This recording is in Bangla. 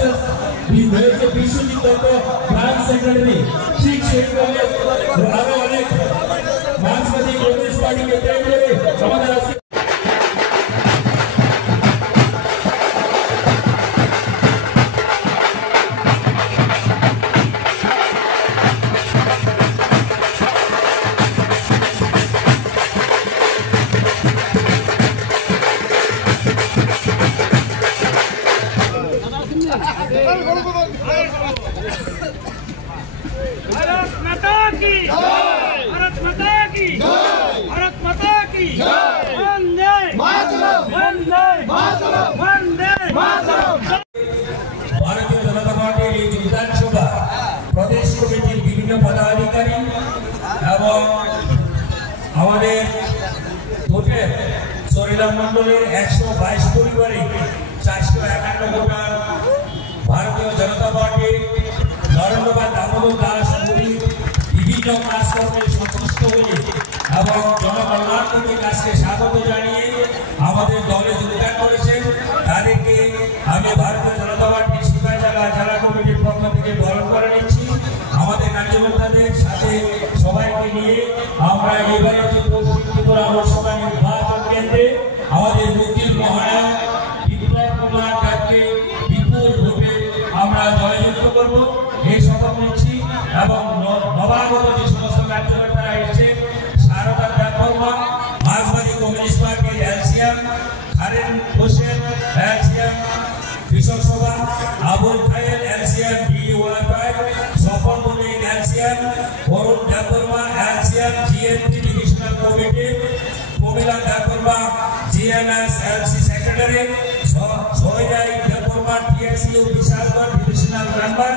সাকসেস হয়েছে বিশ্বজিৎ দত্ত ব্রাঞ্চ সেক্রেটারি ঠিক সেইভাবে আরো অনেক মার্ক্সবাদী কমিউনিস্ট পার্টিকে ত্যাগ করে আমাদের भारत माता की जय, भारत माता की जय, भारत माता की जय, वंदे मातरम, वंदे मातरम, वंदे मातरम। भारतीय जनता पार्टी विधानसभा प्रदेश कमिटिर विभिन्न पदाधिकारी এবং আমাদের ভোটের চরিলাম মণ্ডলের 122 পরিবারে 451 ভোটার भारतीय जनता पार्टी नरेंद्र दामोदर दास विभिन्न काजकर्मे संतुष्ट हुए जनकल्याणमूलक काजके स्वागत जानिए दले योगदान करेছেন তাদেরকে আমি भारतीय जनता पार्टी সিপাহীজলা জেলা কমিটির পক্ষ থেকে বরণ করে নিচ্ছি। আমাদের কার্যকর্তাদের সাথে সবাইকে নিয়ে আমরা এবারে যে ত্রিপুরা লোকসভা নির্বাচন কেন্দ্রে আমাদের মুক্তির মহানায়ক বিপ্লব কুমার দেবকে বিপুল ভোটে আমরা জয়যুক্ত করব এই শপথ নিচ্ছি এবং নবাগত যে সমস্ত কার্যকর্তারা এসেছেন সারদা দেববর্মা মার্ক্সবাদী কমিউনিস্ট পার্টির LCM Kharen Hossain LCM Krishak Sabha Abul Khayer LCM DYFI Swapan Mallik LCM Arun Debbarma LCM GNP divisional committee Pramila Debbarma GNS LC secretary Sohel Debbarma TSU Bishalgarh divisional member